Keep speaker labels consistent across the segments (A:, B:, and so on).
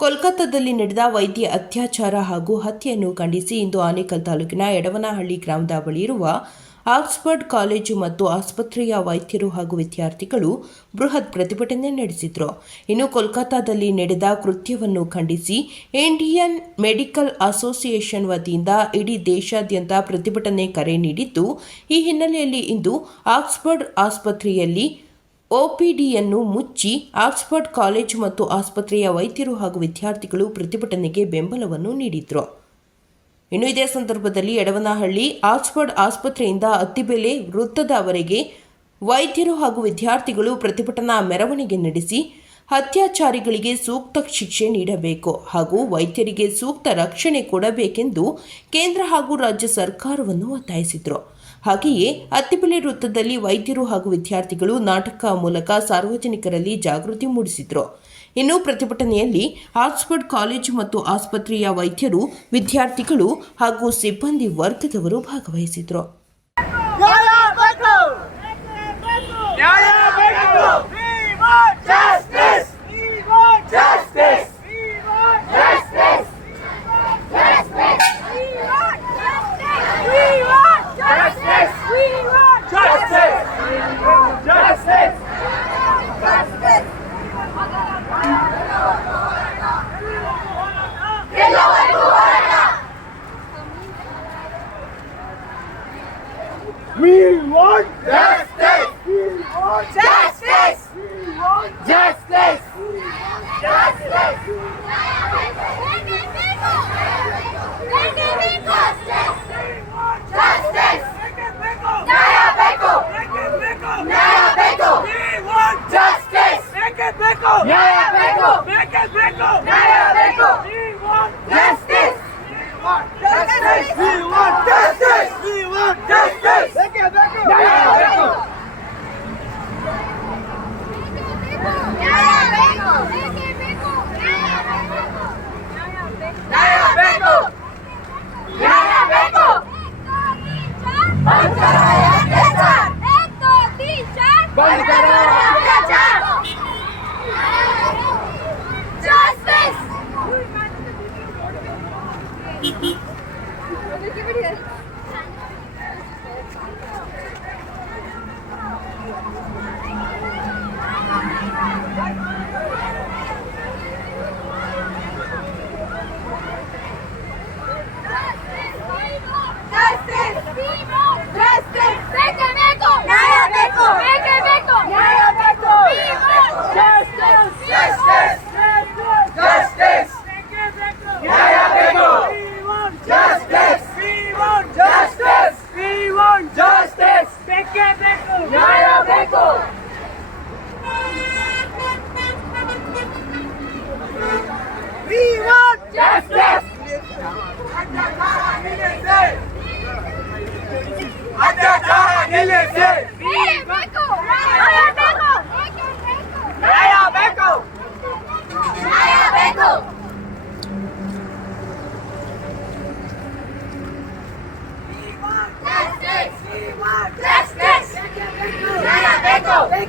A: ಕೋಲ್ಕತ್ತಾದಲ್ಲಿ ನಡೆದ ವೈದ್ಯ ಅತ್ಯಾಚಾರ ಹಾಗೂ ಹತ್ಯೆಯನ್ನು ಖಂಡಿಸಿ ಇಂದು ಆನೇಕಲ್ ತಾಲೂಕಿನ ಯಡವನಹಳ್ಳಿ ಗ್ರಾಮದ ಬಳಿ ಇರುವ ಆಕ್ಸ್ಫರ್ಡ್ ಕಾಲೇಜು ಮತ್ತು ಆಸ್ಪತ್ರೆಯ ವೈದ್ಯರು ಹಾಗೂ ವಿದ್ಯಾರ್ಥಿಗಳು ಬೃಹತ್ ಪ್ರತಿಭಟನೆ ನಡೆಸಿದರು. ಇನ್ನು ಕೋಲ್ಕತ್ತಾದಲ್ಲಿ ನಡೆದ ಕೃತ್ಯವನ್ನು ಖಂಡಿಸಿ ಇಂಡಿಯನ್ ಮೆಡಿಕಲ್ ಅಸೋಸಿಯೇಷನ್ ವತಿಯಿಂದ ಇಡೀ ದೇಶಾದ್ಯಂತ ಪ್ರತಿಭಟನೆ ಕರೆ ನೀಡಿದ್ದು, ಈ ಹಿನ್ನೆಲೆಯಲ್ಲಿ ಇಂದು ಆಕ್ಸ್ಫರ್ಡ್ ಆಸ್ಪತ್ರೆಯಲ್ಲಿ ಒಪಿಡಿಯನ್ನು ಮುಚ್ಚಿ ಆಕ್ಸ್ಫರ್ಡ್ ಕಾಲೇಜು ಮತ್ತು ಆಸ್ಪತ್ರೆಯ ವೈದ್ಯರು ಹಾಗೂ ವಿದ್ಯಾರ್ಥಿಗಳು ಪ್ರತಿಭಟನೆಗೆ ಬೆಂಬಲವನ್ನು ನೀಡಿದರು. ಇನ್ನು ಇದೇ ಸಂದರ್ಭದಲ್ಲಿ ಎಡವನಹಳ್ಳಿ, ಆಕ್ಸ್ಫರ್ಡ್ ಆಸ್ಪತ್ರೆಯಿಂದ ಅತ್ತಿಬೆಲೆ ವೃತ್ತದವರೆಗೆ ವೈದ್ಯರು ಹಾಗೂ ವಿದ್ಯಾರ್ಥಿಗಳು ಪ್ರತಿಭಟನಾ ಮೆರವಣಿಗೆ ನಡೆಸಿ ಅತ್ಯಾಚಾರಿಗಳಿಗೆ ಸೂಕ್ತ ಶಿಕ್ಷೆ ನೀಡಬೇಕು ಹಾಗೂ ವೈದ್ಯರಿಗೆ ಸೂಕ್ತ ರಕ್ಷಣೆ ಕೊಡಬೇಕೆಂದು ಕೇಂದ್ರ ಹಾಗೂ ರಾಜ್ಯ ಸರ್ಕಾರವನ್ನು ಒತ್ತಾಯಿಸಿದರು. ಹಾಗೆಯೇ ಅತ್ತಿಬೆಲೆ ವೃತ್ತದಲ್ಲಿ ವೈದ್ಯರು ಹಾಗೂ ವಿದ್ಯಾರ್ಥಿಗಳು ನಾಟಕ ಮೂಲಕ ಸಾರ್ವಜನಿಕರಲ್ಲಿ ಜಾಗೃತಿ ಮೂಡಿಸಿದ್ರು. ಇನ್ನು ಪ್ರತಿಭಟನೆಯಲ್ಲಿ ಆಕ್ಸ್ಫರ್ಡ್ ಕಾಲೇಜು ಮತ್ತು ಆಸ್ಪತ್ರೆಯ ವೈದ್ಯರು, ವಿದ್ಯಾರ್ಥಿಗಳು ಹಾಗೂ ಸಿಬ್ಬಂದಿ ವರ್ಗದವರು ಭಾಗವಹಿಸಿದ್ರು.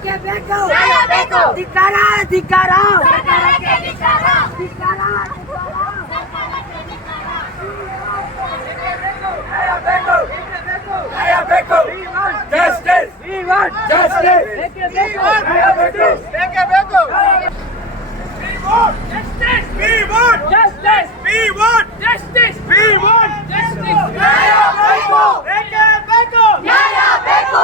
B: ಧಿಕ್ಕಾರ ಧಿಕ್ಕಾರ ಧಿಕ್ಕಾರ ನ್ಯಾಯ ಬೇಕು ನ್ಯಾಯ ಬೇಕು ಜಸ್ಟಿಸ್ ಜಸ್ಟಿಸ್ ನ್ಯಾಯ ಬೇಕು ಬೇಕೇ ಬೇಕು We want justice. We want justice. We want justice. We want justice. ನ್ಯಾಯ ಬೇಕು. ಬೇಕೇ ಬೇಕು.
C: ನ್ಯಾಯ ಬೇಕು.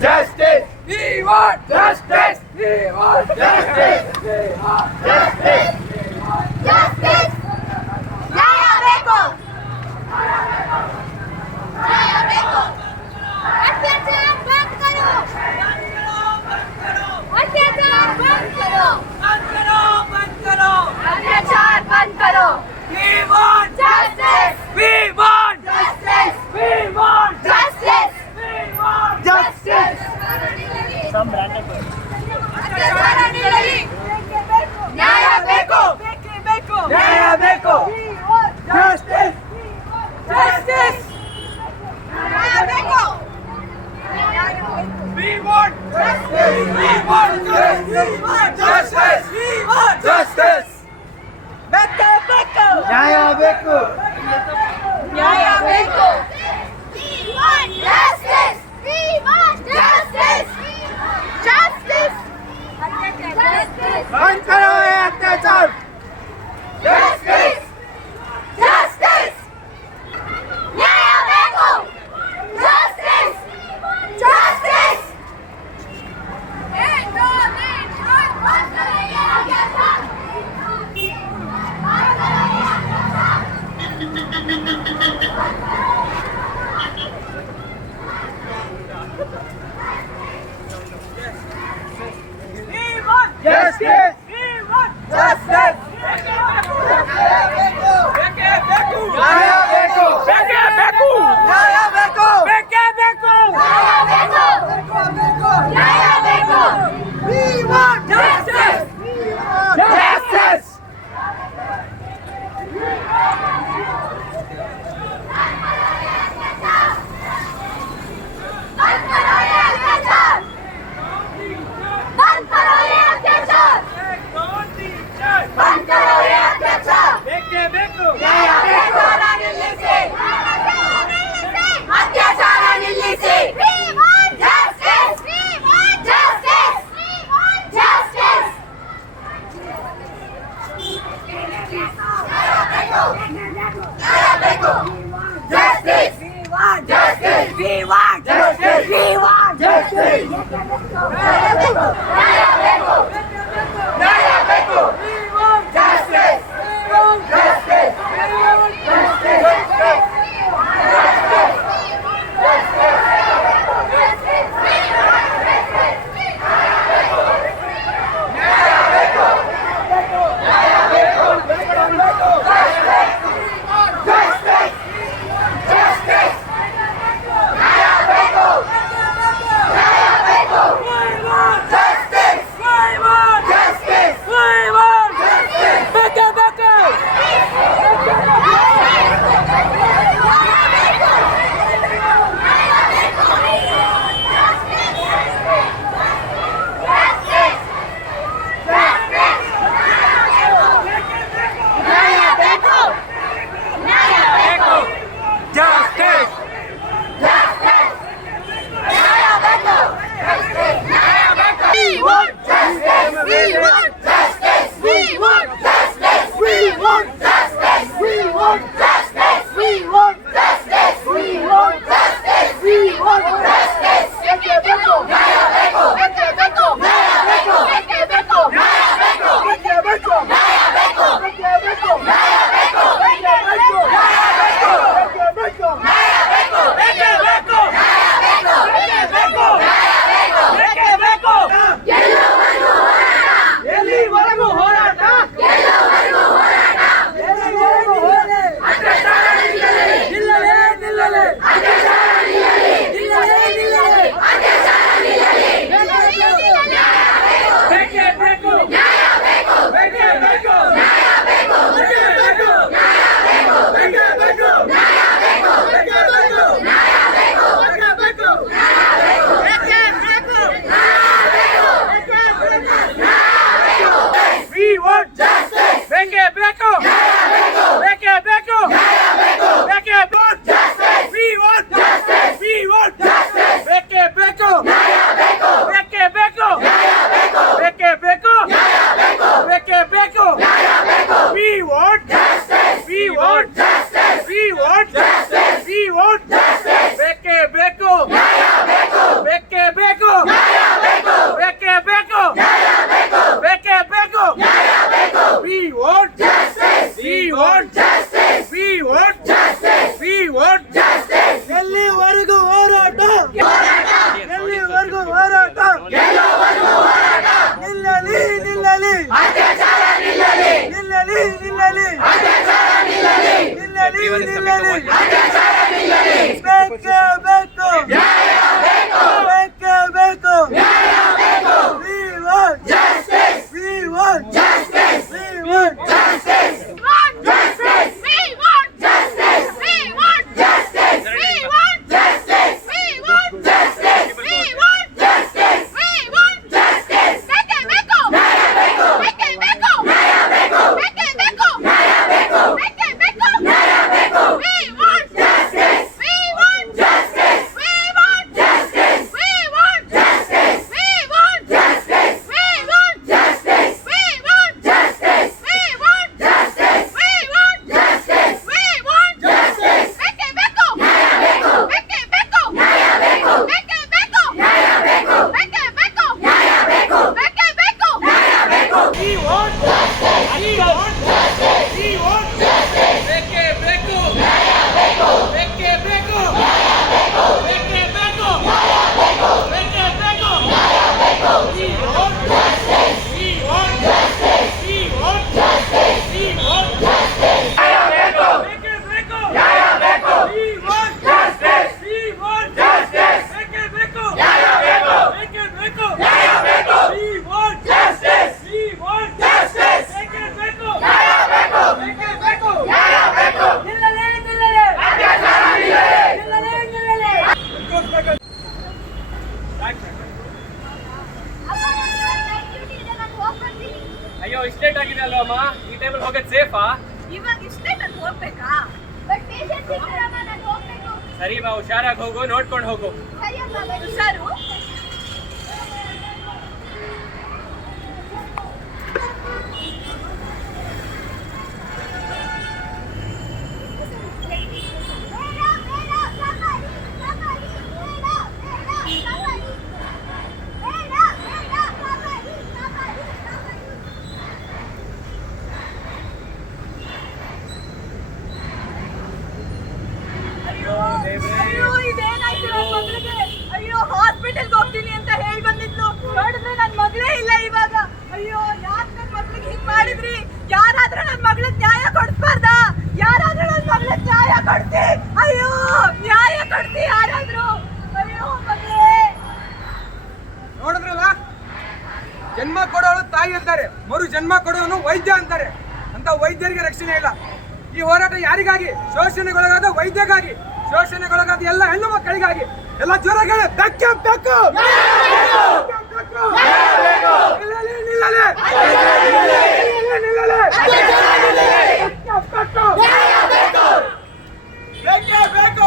C: justice.
B: We want justice. We want justice. We justice. Justice. Naya Beko.
C: Naya
B: Beko.
C: अत्याचार बंद करो अत्याचार बंद करो
B: बंद
C: करो बंद
B: करो
C: अत्याचार बंद
B: करो
C: We want
B: justice.
D: ¡Ey! ಜನ್ಮ ಕೊಡೋಳು ತಾಯಿ ಅಂತಾರೆ, ಮರು ಜನ್ಮ ಕೊಡೋನು ವೈದ್ಯ ಅಂತಾರೆ. ಅಂತ ವೈದ್ಯರಿಗೆ ರಕ್ಷಣೆ ಇಲ್ಲ. ಈ ಹೋರಾಟ ಯಾರಿಗಾಗಿ? ಶೋಷಣೆಗೊಳಗಾದ ವೈದ್ಯಗಾಗಿ ಶೋಷಣೆಗೊಳಗಾದ ಎಲ್ಲ ಹೆಣ್ಣು ಮಕ್ಕಳಿಗಾಗಿ. ಎಲ್ಲ ಜೋರಾಗಿ ಬೆಕ್ಕೆ ಬೇಕು ಬೆಕ್ಕೆ ಬೇಕು.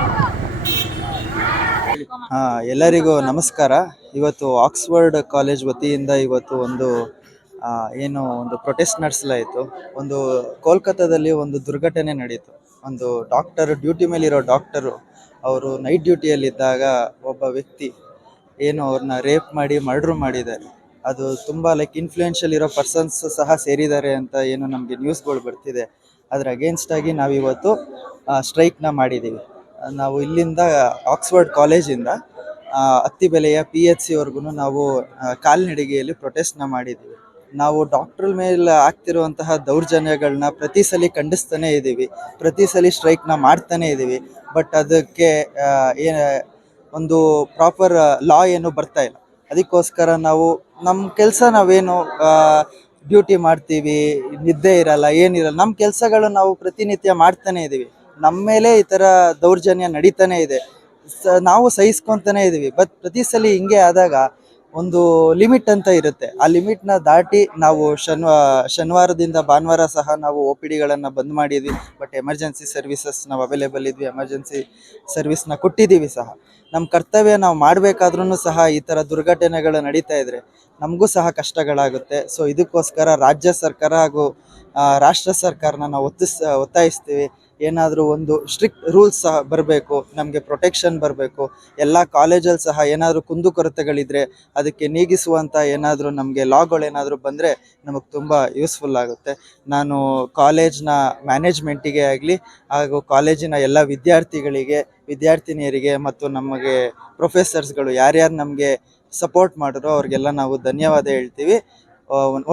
E: ಹಾ, ಎಲ್ಲರಿಗೂ ನಮಸ್ಕಾರ. ಇವತ್ತು ಆಕ್ಸ್ಫರ್ಡ್ ಕಾಲೇಜ್ ವತಿಯಿಂದ ಇವತ್ತು ಒಂದು ಏನು ಒಂದು ಪ್ರೊಟೆಸ್ಟ್ ನಡೆಸಲಾಯಿತು. ಒಂದು ಕೋಲ್ಕತ್ತಾದಲ್ಲಿ ಒಂದು ದುರ್ಘಟನೆ ನಡೆಯಿತು ಒಂದು ಡಾಕ್ಟರ್, ಡ್ಯೂಟಿ ಮೇಲಿರೋ ಡಾಕ್ಟರು ಅವರು ನೈಟ್ ಡ್ಯೂಟಿಯಲ್ಲಿದ್ದಾಗ ಒಬ್ಬ ವ್ಯಕ್ತಿ ಏನು ಅವ್ರನ್ನ ರೇಪ್ ಮಾಡಿ, ಮರ್ಡ್ರ್ ಮಾಡಿದ್ದಾರೆ. ಅದು ತುಂಬ ಲೈಕ್ ಇನ್ಫ್ಲೂಯೆನ್ಷಿಯಲ್ ಇರೋ ಪರ್ಸನ್ಸ್ ಸಹ ಸೇರಿದ್ದಾರೆ ಅಂತ ಏನು ನಮಗೆ ನ್ಯೂಸ್ಗಳು ಬರ್ತಿದೆ. ಅದರ ಅಗೇನ್ಸ್ಟ್ ಆಗಿ ನಾವಿವತ್ತು ಸ್ಟ್ರೈಕ್ನ ಮಾಡಿದ್ದೀವಿ. ನಾವು ಇಲ್ಲಿಂದ ಆಕ್ಸ್ಫರ್ಡ್ ಕಾಲೇಜಿಂದ ಅತ್ತಿಬೆಲೆಯ ಪಿ ಎಚ್ ಸಿವರೆಗೂ ನಾವು ಕಾಲ್ನಡಿಗೆಯಲ್ಲಿ ಪ್ರೊಟೆಸ್ಟ್ನ ಮಾಡಿದ್ದೀವಿ. ನಾವು ಡಾಕ್ಟರ್ ಮೇಲೆ ಆಗ್ತಿರುವಂತಹ ದೌರ್ಜನ್ಯಗಳನ್ನ ಪ್ರತಿ ಸಲ ಖಂಡಿಸ್ತಾನೆ ಇದ್ದೀವಿ. ಪ್ರತಿ ಸಲ ಸ್ಟ್ರೈಕ್ನ ಮಾಡ್ತಾನೆ ಇದ್ದೀವಿ. ಬಟ್ ಅದಕ್ಕೆ ಆ, ಏ ಒಂದು ಪ್ರಾಪರ್ ಲಾ ಏನು ಬರ್ತಾ ಇಲ್ಲ. ಅದಕ್ಕೋಸ್ಕರ ನಾವು ನಮ್ಮ ಕೆಲಸ ನಾವೇನು ಡ್ಯೂಟಿ ಮಾಡ್ತೀವಿ ನಿದ್ದೆ ಇರಲ್ಲ ಏನಿರಲ್ಲ ನಮ್ಮ ಕೆಲಸಗಳು ನಾವು ಪ್ರತಿನಿತ್ಯ ಮಾಡ್ತಾನೆ ಇದ್ದೀವಿ. ನಮ್ಮ ಮೇಲೆ ಈ ಥರ ದೌರ್ಜನ್ಯ ನಡೀತಾನೆ ಇದೆ. ನಾವು ಸಹಿಸ್ಕೊತಾನೆ ಇದ್ದೀವಿ ಬಟ್ ಪ್ರತಿ ಸಲ ಹಿಂಗೆ ಆದಾಗ ಒಂದು ಲಿಮಿಟ್ ಅಂತ ಇರುತ್ತೆ. ಆ ಲಿಮಿಟ್ನ ದಾಟಿ ನಾವು ಶನಿವಾ ಶನಿವಾರದಿಂದ ಭಾನುವಾರ ಸಹ ನಾವು ಒ ಪಿ ಡಿಗಳನ್ನು ಬಂದ್ ಮಾಡಿದ್ವಿ. ಬಟ್ ಎಮರ್ಜೆನ್ಸಿ ಸರ್ವಿಸಸ್ ನಾವು ಅವೈಲೇಬಲ್ ಇದ್ವಿ. ಎಮರ್ಜೆನ್ಸಿ ಸರ್ವಿಸ್ನ ಕೊಟ್ಟಿದ್ದೀವಿ ಸಹ. ನಮ್ಮ ಕರ್ತವ್ಯ ನಾವು ಮಾಡಬೇಕಾದ್ರೂ ಸಹ ಈ ಥರ ದುರ್ಘಟನೆಗಳು ನಡೀತಾ ಇದ್ರೆ ನಮಗೂ ಸಹ ಕಷ್ಟಗಳಾಗುತ್ತೆ. ಸೊ ಇದಕ್ಕೋಸ್ಕರ ರಾಜ್ಯ ಸರ್ಕಾರ ಹಾಗೂ ರಾಷ್ಟ್ರ ಸರ್ಕಾರನ ನಾವು ಒತ್ತಿಸ್, ಒತ್ತಾಯಿಸ್ತೀವಿ. ಏನಾದರೂ ಒಂದು ಸ್ಟ್ರಿಕ್ಟ್ ರೂಲ್ಸ್ ಸಹ ಬರಬೇಕು, ನಮಗೆ ಪ್ರೊಟೆಕ್ಷನ್ ಬರಬೇಕು, ಎಲ್ಲ ಕಾಲೇಜಲ್ಲಿ ಸಹ ಏನಾದರೂ ಕುಂದುಕೊರತೆಗಳಿದ್ರೆ ಅದಕ್ಕೆ ನೀಗಿಸುವಂಥ ಏನಾದರೂ ನಮಗೆ ಲಾಗಳು ಏನಾದರೂ ಬಂದರೆ ನಮಗೆ ತುಂಬ ಯೂಸ್ಫುಲ್ ಆಗುತ್ತೆ. ನಾನು ಕಾಲೇಜ್ನ ಮ್ಯಾನೇಜ್ಮೆಂಟಿಗೆ ಆಗಲಿ, ಹಾಗೂ ಕಾಲೇಜಿನ ಎಲ್ಲ ವಿದ್ಯಾರ್ಥಿಗಳಿಗೆ, ವಿದ್ಯಾರ್ಥಿನಿಯರಿಗೆ ಮತ್ತು ನಮಗೆ ಪ್ರೊಫೆಸರ್ಸ್ಗಳು ಯಾರ್ಯಾರು ನಮಗೆ ಸಪೋರ್ಟ್ ಮಾಡಿದ್ರು ಅವ್ರಿಗೆಲ್ಲ ನಾವು ಧನ್ಯವಾದ ಹೇಳ್ತೀವಿ.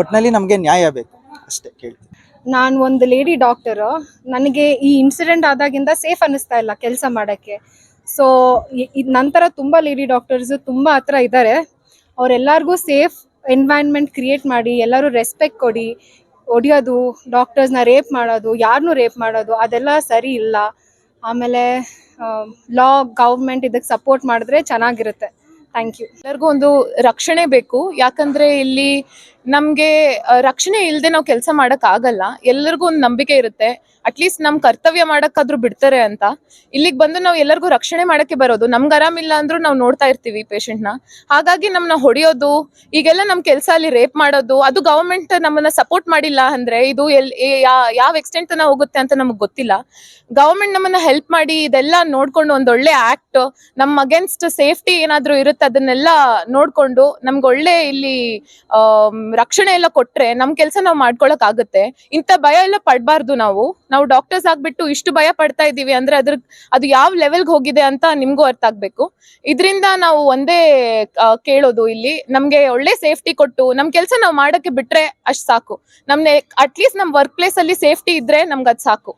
E: ಒಟ್ಟಿನಲ್ಲಿ ನಮಗೆ ನ್ಯಾಯ ಬೇಕು. ಅಷ್ಟೇ ಕೇಳ್ತೀನಿ.
F: ನಾನು ಒಂದು ಲೇಡಿ ಡಾಕ್ಟರ್ ನನಗೆ ಈ ಇನ್ಸಿಡೆಂಟ್ ಆದಾಗಿಂದ ಸೇಫ್ ಅನ್ನಿಸ್ತಾ ಇಲ್ಲ ಕೆಲಸ ಮಾಡೋಕ್ಕೆ. ಸೊ ಇದು ನಂತರ ತುಂಬ ಲೇಡಿ ಡಾಕ್ಟರ್ಸ್ ತುಂಬ ಹತ್ರ ಇದ್ದಾರೆ ಅವರೆಲ್ಲರಿಗೂ ಸೇಫ್ ಎನ್ವೈರ್ನ್ಮೆಂಟ್ ಕ್ರಿಯೇಟ್ ಮಾಡಿ ಎಲ್ಲರೂ ರೆಸ್ಪೆಕ್ಟ್ ಕೊಡಿ ಹೊಡಿಯೋದು ಡಾಕ್ಟರ್ಸ್ನ ರೇಪ್ ಮಾಡೋದು ಯಾರನ್ನೂ ರೇಪ್ ಮಾಡೋದು ಅದೆಲ್ಲ ಸರಿ ಇಲ್ಲ. ಆಮೇಲೆ ಲಾ ಗೌರ್ಮೆಂಟ್ ಇದಕ್ಕೆ ಸಪೋರ್ಟ್ ಮಾಡಿದ್ರೆ ಚೆನ್ನಾಗಿರುತ್ತೆ. ಥ್ಯಾಂಕ್ ಯು
G: ಎಲ್ಲರಿಗೂ ಒಂದು ರಕ್ಷಣೆ ಬೇಕು. ಯಾಕಂದ್ರೆ ಇಲ್ಲಿ ನಮ್ಗೆ ರಕ್ಷಣೆ ಇಲ್ಲದೆ ನಾವು ಕೆಲಸ ಮಾಡಕ್ ಆಗಲ್ಲ. ಎಲ್ಲರಿಗೂ ಒಂದು ನಂಬಿಕೆ ಇರುತ್ತೆ. ಅಟ್ಲೀಸ್ಟ್ ನಮ್ ಕರ್ತವ್ಯ ಮಾಡಕ್ಕಾದ್ರೂ ಬಿಡ್ತಾರೆ ಅಂತ. ಇಲ್ಲಿಗೆ ಬಂದು ನಾವು ಎಲ್ಲರಿಗೂ ರಕ್ಷಣೆ ಮಾಡಕ್ಕೆ ಬರೋದು, ನಮ್ಗೆ ಆರಾಮಿಲ್ಲ ಅಂದ್ರೂ ನಾವು ನೋಡ್ತಾ ಇರ್ತೀವಿ patient ನ. ಹಾಗಾಗಿ ನಮ್ಮನ್ನ ಹೊಡೆಯೋದು, ಈಗೆಲ್ಲ ನಮ್ ಕೆಲಸ ಅಲ್ಲಿ ರೇಪ್ ಮಾಡೋದು, ಅದು ಗವರ್ಮೆಂಟ್ ನಮ್ಮನ್ನ ಸಪೋರ್ಟ್ ಮಾಡಿಲ್ಲ ಅಂದ್ರೆ ಇದು ಎಲ್ ಯಾವ ಎಕ್ಸ್ಟೆಂಟ್ ತನ ಹೋಗುತ್ತೆ ಅಂತ ನಮ್ಗೆ ಗೊತ್ತಿಲ್ಲ. ಗವರ್ಮೆಂಟ್ ನಮ್ಮನ್ನ ಹೆಲ್ಪ್ ಮಾಡಿ ಇದೆಲ್ಲ ನೋಡ್ಕೊಂಡು ಒಂದೊಳ್ಳೆ ಆಕ್ಟ್ ನಮ್ ಅಗೇನ್ಸ್ಟ್ ಸೇಫ್ಟಿ ಏನಾದ್ರೂ ಇರುತ್ತೆ ಅದನ್ನೆಲ್ಲ ನೋಡ್ಕೊಂಡು ನಮ್ಗೆ ಒಳ್ಳೆ ಇಲ್ಲಿ ರಕ್ಷಣೆ ಎಲ್ಲ ಕೊಟ್ರೆ ನಮ್ ಕೆಲಸ ನಾವು ಮಾಡ್ಕೊಳಕ್ ಆಗುತ್ತೆ. ಇಂತ ಭಯ ಎಲ್ಲ ಪಡ್ಬಾರ್ದು ನಾವು. ನಾವು ಡಾಕ್ಟರ್ಸ್ ಆಗ್ಬಿಟ್ಟು ಇಷ್ಟು ಭಯ ಪಡ್ತಾ ಇದೀವಿ ಅಂದ್ರೆ ಅದ್ರ, ಅದು ಯಾವ ಲೆವೆಲ್ಗೆ ಹೋಗಿದೆ ಅಂತ ನಿಮ್ಗೂ ಅರ್ಥ ಆಗ್ಬೇಕು. ಇದರಿಂದ ನಾವು ಒಂದೇ ಕೇಳೋದು ಇಲ್ಲಿ. ನಮ್ಗೆ ಒಳ್ಳೆ ಸೇಫ್ಟಿ ಕೊಟ್ಟು, ನಮ್ ಕೆಲಸ ನಾವು ಮಾಡಕ್ಕೆ ಬಿಟ್ರೆ ಅಷ್ಟ್ ಸಾಕು. ನಮ್ನೆ ಅಟ್ಲೀಸ್ಟ್ ನಮ್ ವರ್ಕ್ ಪ್ಲೇಸ್ ಅಲ್ಲಿ ಸೇಫ್ಟಿ ಇದ್ರೆ ನಮ್ಗೆ ಅದ್ ಸಾಕು.